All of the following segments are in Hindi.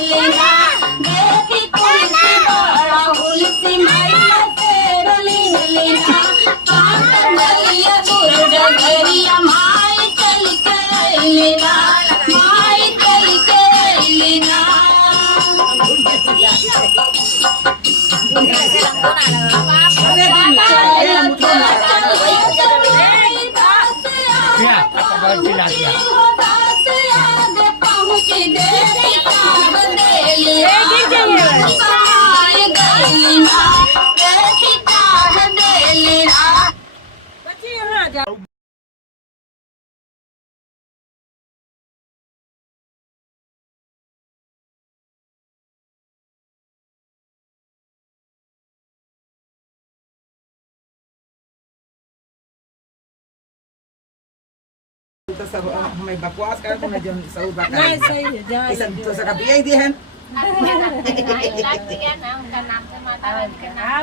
लेना देखी तुलसी बड़ा तुलसी मैया तेर लेना पाकर गलिया दूर डगरिया माई चल के लेना माई चल के लेना तो सब हमें बकवास कर तो मैं जो सब बकवास नहीं सही है जहाँ तो सब बिया ही दिए हैं लग गया ना उनका नाम से माता रानी के नाम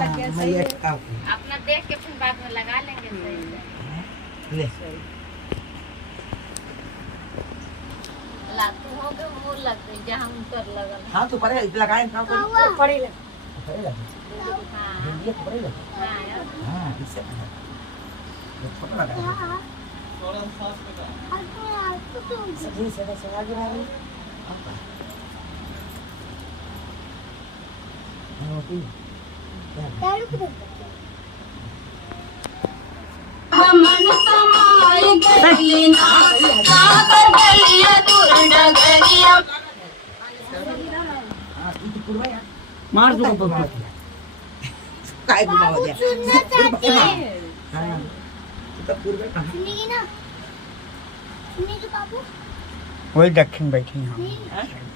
लग गया सही है अपना देख के फिर बाद में लगा लेंगे सही ले लागू हो गए वो लग गई जहाँ हम कर लगल हां तो परे लगाए काम कर पड़ी ले पड़ेगा हां ये पड़ेगा हां हां इससे फोटो लगा सभी से आगे आ गई मन समाई गलिना सागर गलिया दूर डगरिया मार दो काय घुमा हो गया हां तो पूर्व कहां सुनिए ना सुनिए तो बाबू वही दक्षिण बैठी हैं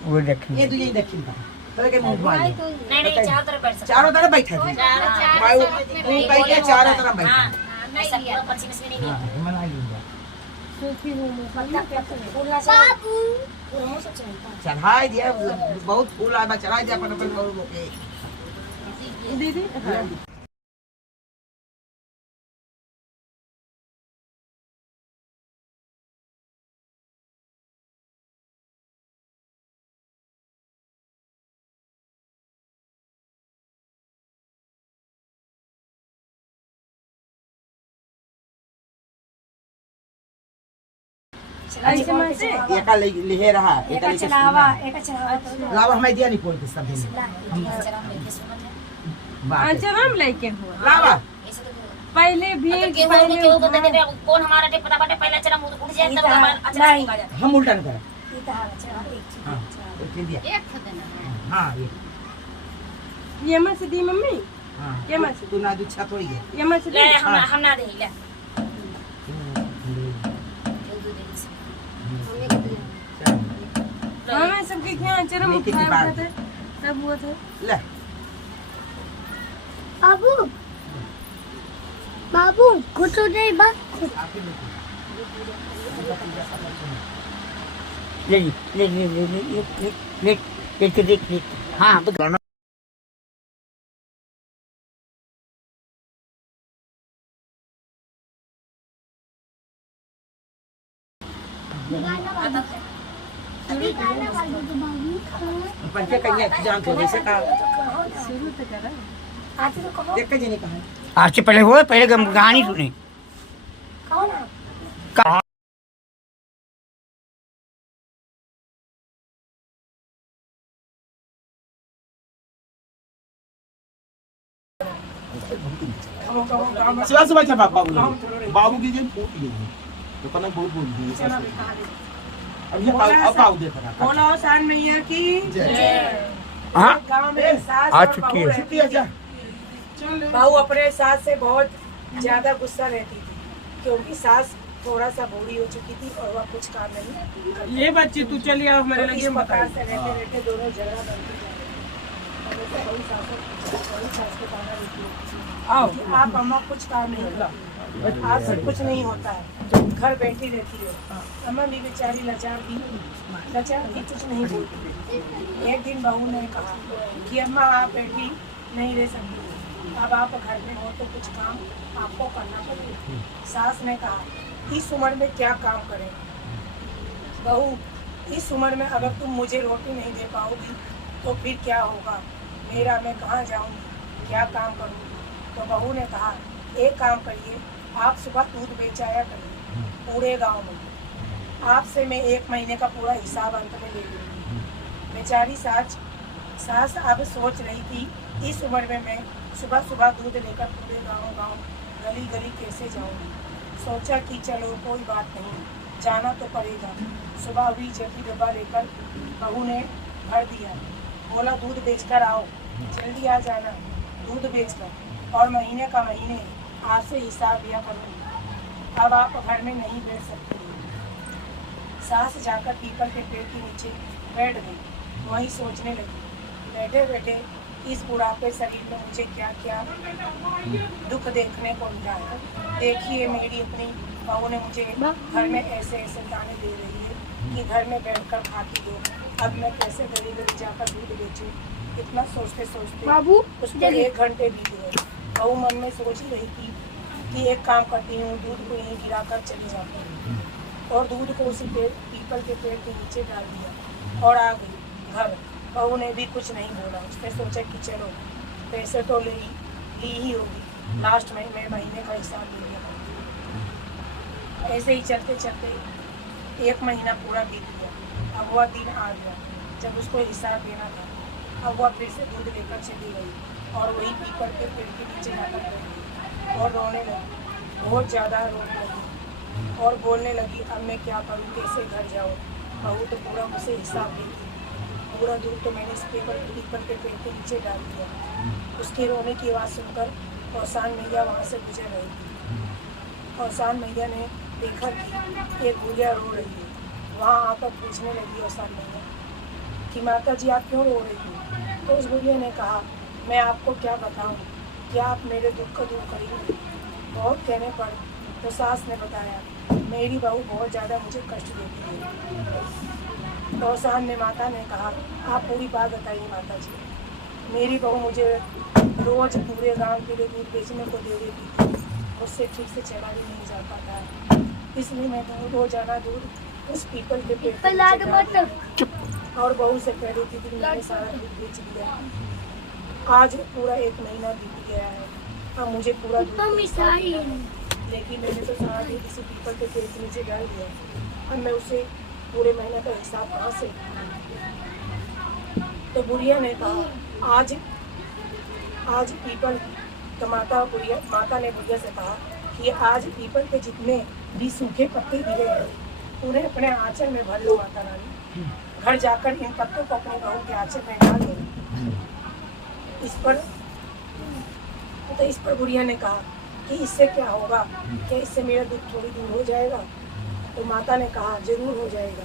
वो दक्षिण ये तो यही दक्षिण था तरह के मुंह वाले नहीं चारों तरफ बैठ सकते चारों तरफ बैठा थे वायु तू बैठे चारों तरफ बैठा नहीं लिया पश्चिम से नहीं लिया मना लूंगा बाबू चढ़ाई दिया बहुत फूल आया चढ़ाई दिया अपन अपन और के दीदी ये का ले रहा एक चलावा लावा हमें दिया नहीं बोल के सब आचरण लेके हुआ लावा पहले भी पहले कौन हमारा पता बाटे पहले चला मुंह उठ जाए तब अचानक आ जाए हम उल्टा कर हां एक दिया एक था देना हां ये में से दी मम्मी हां ये में से तू ना दुच्छा थोड़ी है ये में से ले हम ना दे ले हमें सबके क्या आचरण उठा थे सब हुआ था ले बाबू बाबू कुछ दे बा ले ले ले ले ले ले ले हाँ अभी गाना गा दो बाबू पंचे कन्या जान तो जैसे का शुरू तो करा आज तो कहो देख के जी नहीं कहा आज से पहले हुआ पहले कहानी सुनी कौन है कहा शिवा से बैठा बाबू बाबू की जेब फूट गई तो कल बहुत बोल दी अब ये पाव देख रहा बोलो सान मैया की जय हाँ गांव में सास आ और चुकी बहू है। छुट्टी है जा बहू अपने सास से बहुत ज्यादा गुस्सा रहती थी क्योंकि सास थोड़ा सा बूढ़ी हो चुकी थी और वह कुछ काम नहीं ये बच्ची तू चलिए हमारे तो लगे इस बता प्रकार से रहते रहते दोनों झगड़ा बनते जा रहे बड़ी सास को ताना देती है आओ कि आप अम्मा कुछ काम नहीं करती आपसे कुछ नहीं होता है घर बैठी रहती है अम्मा भी बेचारी लाचार थी कुछ नहीं बोलती। एक दिन बहू ने कहा कि अम्मा आप बैठी नहीं रह सकती, अब आप घर में हो तो कुछ काम आपको करना पड़ेगा। सास ने कहा इस उम्र में क्या काम करें। बहू इस उम्र में अगर तुम मुझे रोटी नहीं दे पाओगी तो फिर क्या होगा मेरा, मैं कहाँ जाऊँगी, क्या काम करूँगी। तो बहू ने कहा एक काम करिए, आप सुबह दूध बेचाया करिए पूरे गांव में, आपसे मैं 1 महीने का पूरा हिसाब अंत में ले लूँगी। बेचारी सास अब सोच रही थी इस उम्र में मैं सुबह सुबह दूध लेकर पूरे गांव गली गली कैसे जाऊंगी। सोचा कि चलो कोई बात नहीं, जाना तो पड़ेगा। सुबह हुई जल्दी डब्बा लेकर बहू ने भर दिया, बोला दूध बेचकर आओ, जल्दी आ जाना दूध बेचकर, और महीने का महीने आपसे हिसाब दिया करूँगी। अब आप घर में नहीं बैठ सकते। सास जाकर पीपल के पेड़ के नीचे बैठ गई, वहीं सोचने लगी, बैठे बैठे इस बुढ़ापे शरीर में मुझे क्या क्या दुख देखने को मिला है। देखिए मेरी अपनी बहू ने मुझे घर में ऐसे ऐसे दाने दे रही है कि घर में बैठकर खाती हो, अब मैं कैसे गली गली जाकर दूध बेचूं। इतना सोचते सोचते उसको 1 घंटे बीत गए। बहू मन में सोच ही रही थी कि एक काम करती हूँ, दूध को यहीं गिरा कर चली जाती हूँ, और दूध को उसी पीपल के पेड़ के नीचे डाल दिया और आ गई घर। बहू ने भी कुछ नहीं बोला। उसने सोचा कि चलो पैसे तो ली ही होगी, लास्ट में मैं महीने का हिसाब ले लिया करूँगी। ऐसे ही चलते चलते 1 महीना पूरा बीत गया। अब वह दिन आ गया जब उसको हिसाब देना था। अब वह फिर से दूध लेकर चली गई और वही पीपल के पेड़ के नीचे जाकर बैठ गई और रोने लगी, बहुत ज़्यादा रोने लगी और बोलने लगी, अब मैं क्या करूँ, कैसे घर जाऊँ। बहू तो पूरा मुझसे हिसाब देती, पूरा दूध तो मैंने इस पीपल के पेड़ के नीचे डाल दिया। उसके रोने की आवाज़ सुनकर औसान मैया वहाँ से गुजर रही थी। औसान मैया ने देखा कि एक गुड़िया रो रही है। वहाँ आकर पूछने लगी औसान मैया कि माता जी आप क्यों रो रही हो। तो उस गुड़िया ने कहा, मैं आपको क्या बताऊँ, क्या आप मेरे दुख को दूर करेंगे। बहुत कहने पर तो सास ने बताया, मेरी बहू बहुत ज़्यादा मुझे कष्ट देती है। तो सामने माता ने कहा, आप पूरी बात बताइए माता जी। मेरी बहू मुझे रोज़ पूरे गांव के लिए दूध बेचने को दे देती थी, उससे ठीक से चला भी नहीं जाता था, इसलिए मैं रोजाना दूध उस पीपल के पेड़ पर और बहू से कह रही थी कि मैंने सारा दूध बेच दिया। आज पूरा 1 महीना बीत गया है, अब मुझे पूरा लेकिन मैंने तो सारा दूध इसी पीपल के पेड़ के नीचे डाल दिया। अब मैं उसे पूरे महीने का हिसाब कहाँ से। तो बुढ़िया ने कहा, आज पीपल तो माता ने बुढ़िया से कहा कि आज पीपल के जितने भी सूखे पत्ते गिरे हैं उन्हें अपने आंचल में भर लो माता रानी। घर जाकर इन पत्तों को अपने बहू के आंचल में डाल दो। इस पर बुढ़िया ने कहा कि इससे क्या होगा, क्या इससे मेरा दुख थोड़ी दूर हो जाएगा। तो माता ने कहा, जरूर हो जाएगा।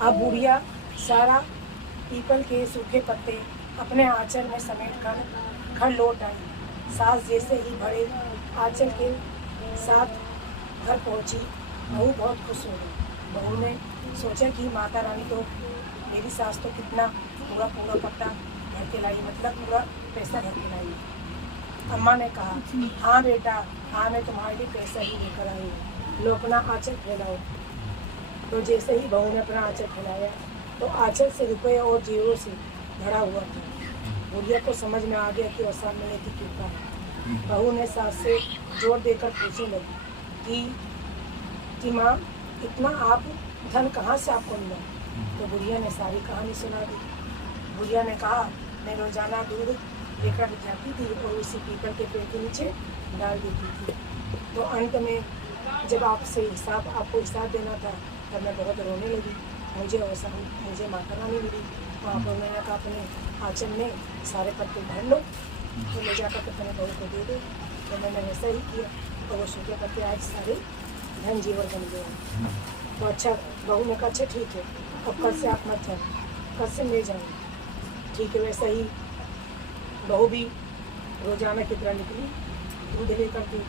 अब बुढ़िया सारा पीपल के सूखे पत्ते अपने आंचल में समेट कर घर लौट आई। सास जैसे ही भरे आंचल के साथ घर पहुंची, बहू बहुत खुश हो गई। बहू ने सोचा कि माता रानी तो मेरी सास तो कितना पूरा पत्ता घर के लाई, मतलब पूरा पैसा घर के लाई। अम्मा ने कहा, हाँ बेटा, हाँ मैं तुम्हारे लिए पैसा ही लेकर आई हूँ, लो अपना आंचल फैलाओ। तो जैसे ही बहू ने अपना आंचल फैलाया तो आंचल से रुपये और जेवरों से भरा हुआ था। बुढ़िया को समझ में आ गया कि औसान मैया की कृपा है। बहू ने सास से जोर देकर पूछने लगी कि माँ, इतना आप धन कहाँ से आपको मिला। तो बुढ़िया ने सारी कहानी सुना दी। बुढ़िया ने कहा, मैं रोजाना दूध लेकर जाती थी और उसी पीपल के पेड़ के नीचे डाल देती थी। तो अंत में जब आपको हिसाब देना था तब मैं बहुत रोने लगी। मुझे माता रानी मिली, वहाँ पर मैंने कहा अपने आंचल में सारे पत्ते भर लो, तो ले जाकर के अपने बहू को दे दो। तो मैंने वैसा ही किया, तो वो सूखे पत्ते आज सारे धन जीवन बन गए। तो अच्छा, बहू ने कहा, अच्छा ठीक है, अब कल से आप मत जाओ, कल से ले जाऊँगी। ठीक है, वैसा ही बहू भी रोजाना की तरह निकली दूध लेकर के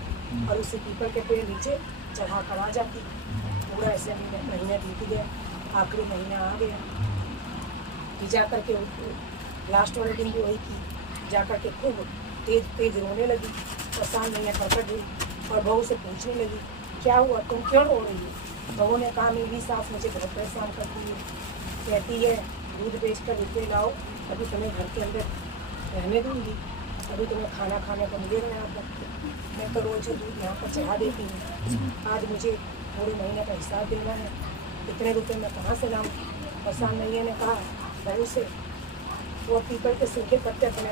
और उसे पीपल के पेड़ नीचे चढ़ा कर आ जाती। पूरा ऐसे महीना बीत गया, आखिरी महीना आ गया कि जाकर के लास्ट वाले दिन भी वही की, जाकर के खूब तेज रोने लगी। और शाम महीना पकड़ गई और बहू से पूछने लगी, क्या हुआ, तुम क्यों रो रही हो। बहू ने कहा मेरी सास मुझे बहुत परेशान करती है, कहती है दूध बेच कर रुपये लाओ, अभी तुम्हें घर के अंदर रहने दूंगी, अभी तुम्हें खाना खाने को मिलेगा यहाँ पर, मैं तो रोज दूध यहाँ पर चढ़ा देती हूँ, आज मुझे पूरे महीने का हिसाब देना है, इतने रुपए मैं कहाँ से लाऊँ। और सामने ने कहा बहू से वो पीपल के सूखे पत्ते अपने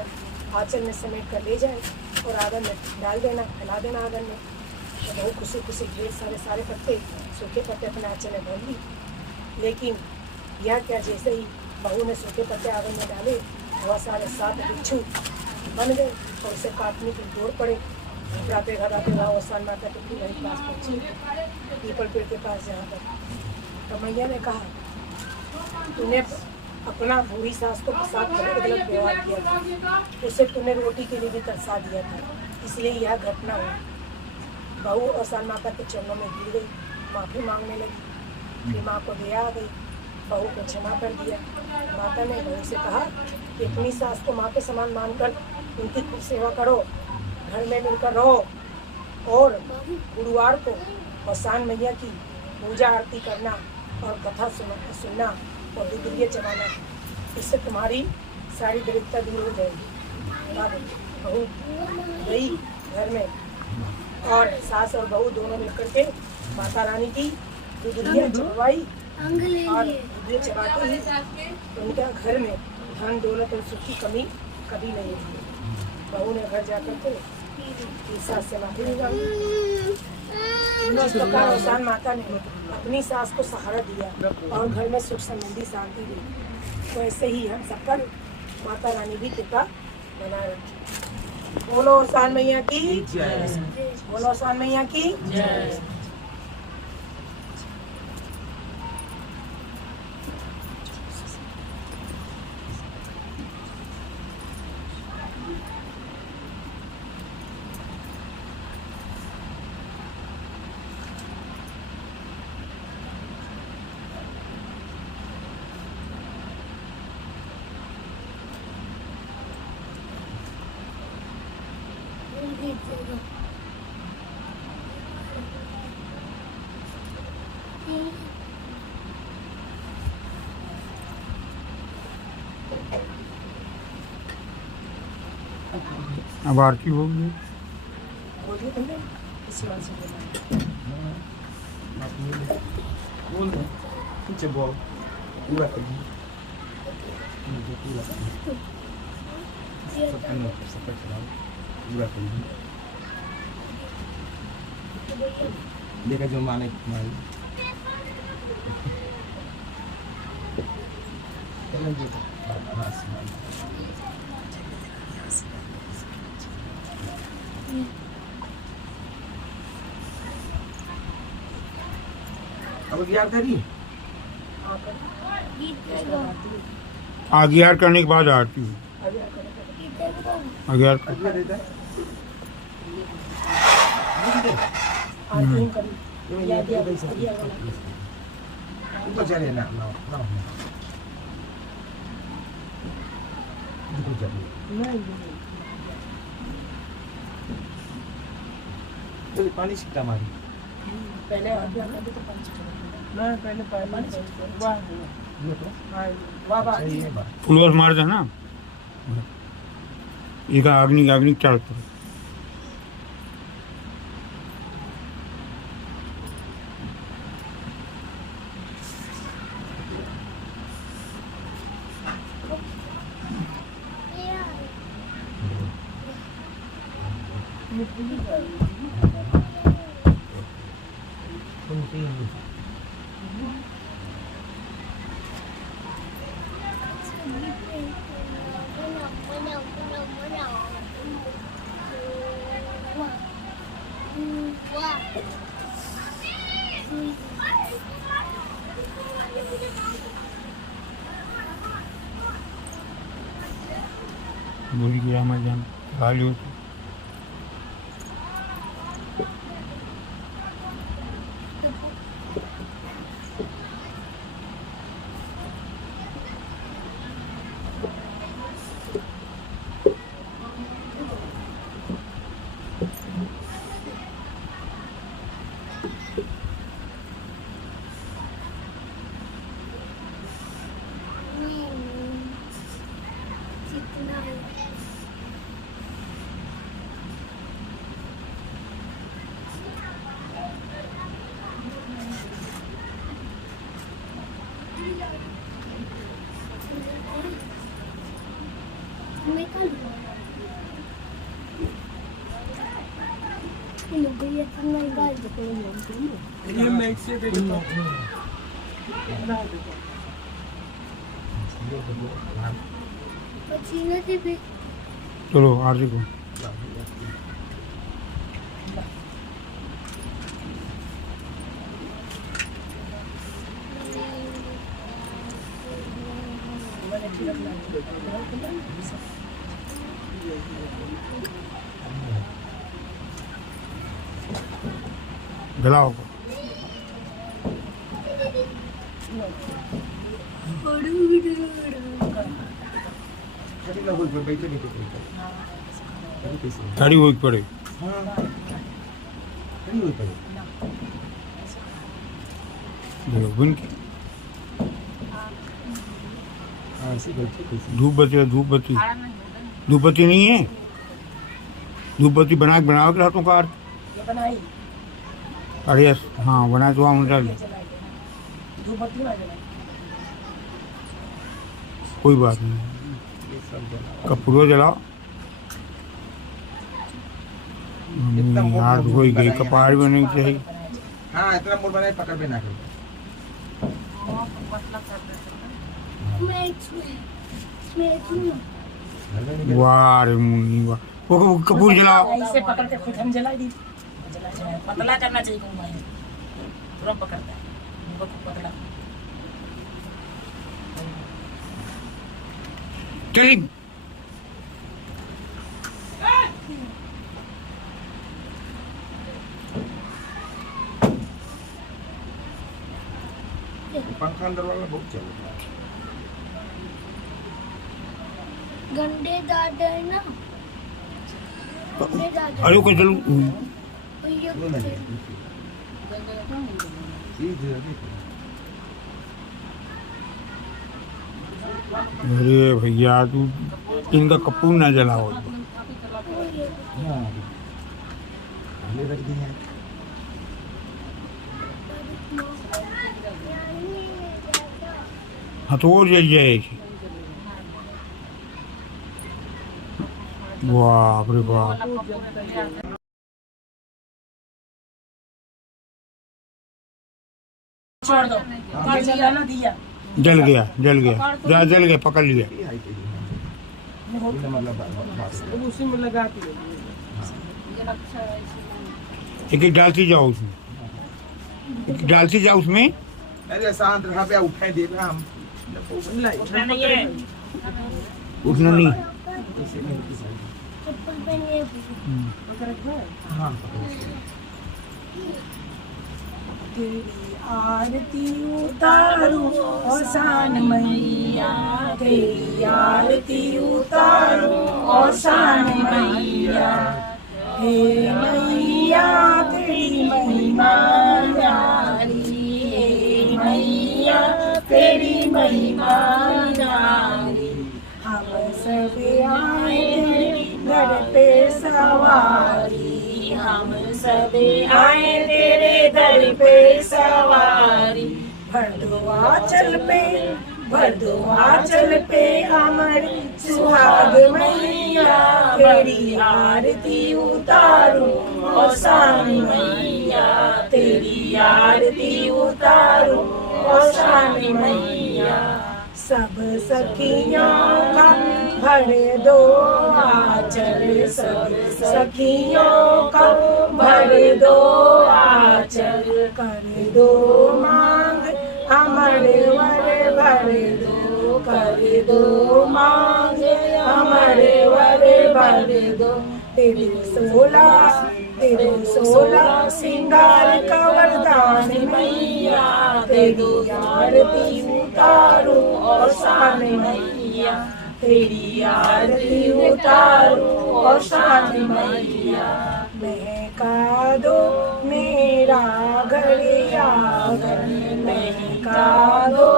आंचल में समेट कर ले जाए और आंगन में डाल देना, फैला देना आंगन में। तो बहुत खुशी खुशी ढेर सारे पत्ते सूखे पत्ते अपने आंचल में भर ली। लेकिन यह क्या, जैसे ही बहू ने सूखे पत्ते आंगन में डाले, बहुत सारे 7 बिच्छू बन गए और उसे काटने की दौड़ पड़े। घबराते घबराते वहाँ ओसान माता के वहीं पास पहुँची, पीपल पेड़ के पास जहाँ पर। तो मैया ने कहा तूने अपना बूढ़ी सास को साथ गलत व्यवहार किया था, उसे तूने रोटी के लिए भी तरसा दिया था, इसलिए यह घटना हुई। बहू ओसान माता के चरणों में गिर गई, माफ़ी मांगने लगी, फिर माँ को दया आ गई, बहू को क्षमा कर दिया। माता ने बहू से कहा कि अपनी सास को माँ के समान मानकर उनकी खूब सेवा करो, घर में मिलकर रहो और गुरुवार को ओसान मैया की पूजा आरती करना और कथा सुनना और दुधुरिया चलाना, इससे तुम्हारी सारी दरिद्रता दूर हो जाएगी। तब बहू गई घर में और सास और बहू दोनों मिलकर के माता रानी की दुधुरिया चलवाई और दुधुरिया चलाते ही उनके घर में धन दौलत और सुख की कमी कभी नहीं थी। बहू ने घर जाकर के सास से माफी मांगी। इस प्रकार ओसान माता ने अपनी सास को सहारा दिया और घर में सुख समृद्धि शांति दी। तो ऐसे ही हम सब पर माता रानी भी कृपा बनाए रखें। बोलो ओसान मैया की जय, बोलो ओसान मैया की जय। अब आरती होगी। बोलिए तुमने इसी बात से बोला। बोल पीछे बोल पूरा कर दी सब चलाओ पूरा कर दी देखा जो माने मारी अब यार करी आज्ञार करने के बाद आरती हुई। आज्ञार कर अगला देता है ऊपर चले ना ना ना ऊपर चले चलिए पानी छिटका मारी पहले आज्ञा कर दे तो पाँच ना पहले पानी वाह ये तो वाह वाह सही है बात फुलवर मार देना ಈಗ ಅಗ್ನಿಗೆ ಚಾಲು ಕೊಡು બોલી ગયામાં જેમ હાલ્યું ये मैं इससे दे देता हूँ। पसीने से भी चलो आरती को गलाओ Tadi lah boleh baca ni tu. Tadi कैसे? गाड़ी हो पड़े हाँ। Tadi boleh baca. देखो बन की हाँ ऐसे बैठे कैसे? धूप बत्ती धूप बत्ती नहीं है धूप बत्ती बना के रातों का ये बनाई अरे यस हाँ बना तो हम डाल जलाई धूप बत्ती ना जलाई कोई बात नहीं कपूर जलाओ यार कोई गई कपार भी नहीं चाहिए हाँ इतना मोड़ बनाए पकड़ में ना कर। वाह रे मुन्नी वाह वो कपूर जलाओ ऐसे पकड़ के खुद हम जला दी पतला करना चाहिए कहूँ मैं तुरंत पकड़ता है उनको खूब पतला चली पंखा अंदर वाला बहुत चल रहा है। गंदे दादा है ना गंदे दादा अरे को चलू ये वो नहीं चीज है देखो। अरे भैया तू इनका कपूर ना जलाओ हाँ ये रख दी है। हाँ तो वो जल जाएगी बाप रे बाप छोड़ दो ये जला ना दिया जल गया पकड़ लिया ये हाई पे ये मतलब उसी में लगाती है एक डालती जाओ उसमें एक डालती जाओ उसमें अरे शांत रहा पे उठाए दे रहा हम उठना नहीं है उठना नहीं चप्पल पहने हाँ तेरी आरती उतारू और शान मैया तेरी आरती उतारू और शान मैया हे मैया तेरी महिमा न्यारी हे मैया तेरी महिमा न्यारी हम सब आए तेरे घर पे सवारी हम सब आए तेरे दर पे सवारी भर दो आंचल पे हमारी सुहाग मैया तेरी आरती उतारू और शान मैया तेरी आरती उतारू और शान मैया सब सखियों का भर दो आंचल सब सखियों का भर दो आंचल कर दो मांग हमारे वर भर दो कर दो मांग हमारे वर भर दो तेरे सोलह सिंगार का वरदान मैया तेरी आरती उतारू और शान मैया तेरी आरती उतारू और शान मैया महका दो मेरा घर आंगन महका दो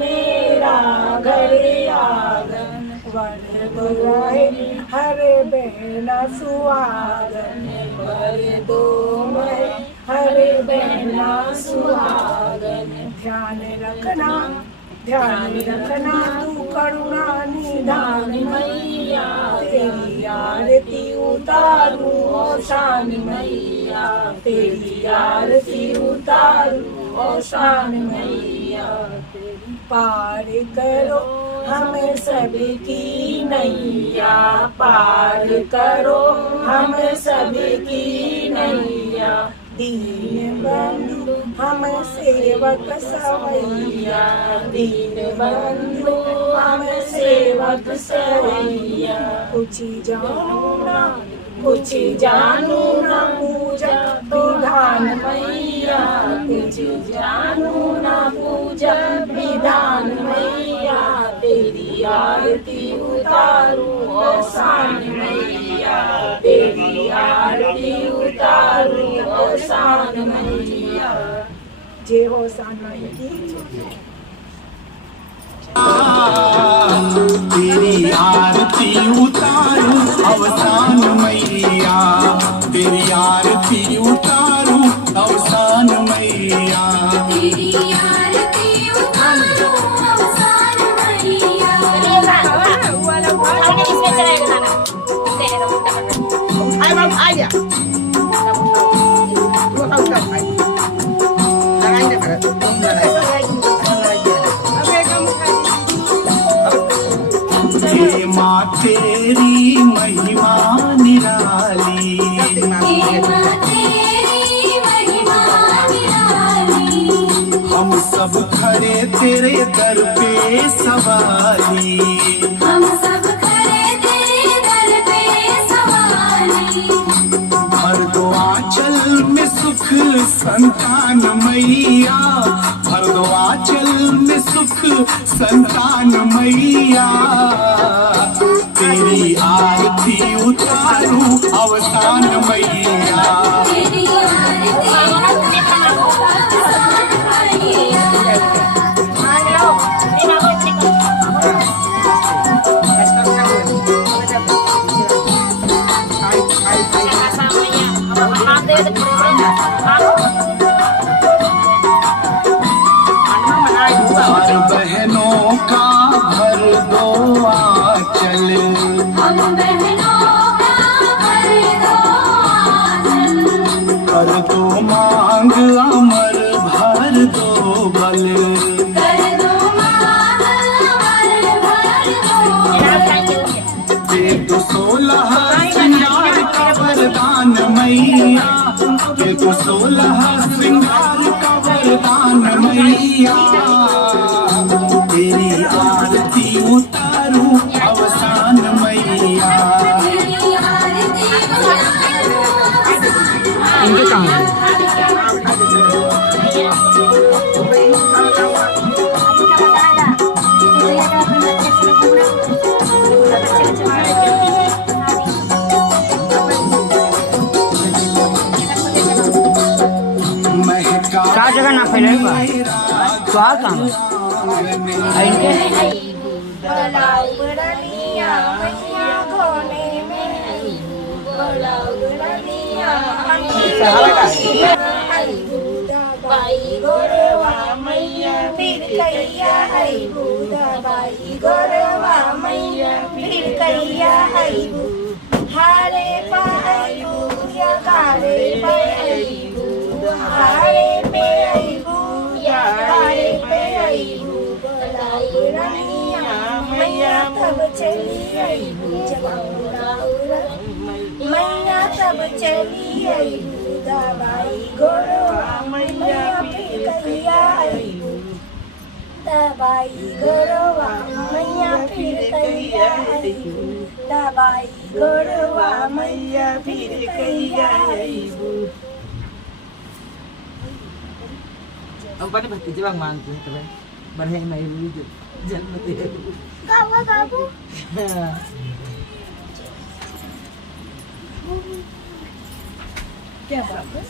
मेरा घर आंगन वर बुलाए हर बहना सुहागन वर दो मैं हर बहना सुहागन ध्यान रखना तू करुणा निधान मैया तेरी आरती उतारू और शान मैया तेरी आरती उतारूं ओ शान मैया तेरी। पार करो हमें सबकी नैया, पार करो हम सबकी नैया। दीन बंधु हम सेवक सवैया, दीन बंधु हम सेवक सवैया। कुछ जानू ना पूजा विधान मैया, कुछ जानू ना पूजा विधान मैया। तेरी आरती उतारूं ओ शान मैया, तेरी आरती उतारूं ओ शान मैया। जय हो शान मैया की। तेरी आरती उतारूं अवसान मैया, तेरी आरती उतारूं अवसान मैया। तेरी आरती उतारूं अवसान मैया। इसमें चलाएगा गाना तेरे का मुद्दा कर। Ai bang aja. Lu tahu tak ai. Jangan dia kata belum dah. हे माँ तेरी महिमा निराली, हम सब खड़े तेरे दर पे सवारी, हम सब खड़े तेरे दर पे सवारी। भर दो आंचल में सुख संतान मैया, भर दो आंचल में सुख संतान मैया। तेरी आरती उतारूं अवसान मैया, तेरी आरती उतारूं अवसान मैया। चार बहनों का भर दो आंचल, हम बहनों का भर दो आंचल। कर दो मांग अमर भर दो बल, कर दो मांग अमर भर दो। दे दो 16 श्रृंगार का वरदान मैया, दे दो 16 श्रृंगार का वरदान मैया। तेरी आरती उतारूं अवसान मैया, तेरी आरती उतारूं अवसान इनके कहाँ है? महका चार जगह ना फैले बा। तो आ कहाँ है? इनके बड़ाऊ बड़निया मैया घोने में, बड़ाऊ बड़निया बाई गोरवा मैया फिर कैया है बूढ़ा, बाई गोरवा मैया फिर कैया है हारे पायू या कारे पायू, हारे पे आयू या कारे पे आयू। मैया तब चली आई मैया तब चली आई दवाई गोरवा मैया फिर कैया आई, दवाई गोरवा मैया फिर कैया आई, दवाई गोरवा मैया फिर कैया आई। Ang pati pati bang mantu itu kan. Barhay na ibu jangan mati. Kamu क्या बात है?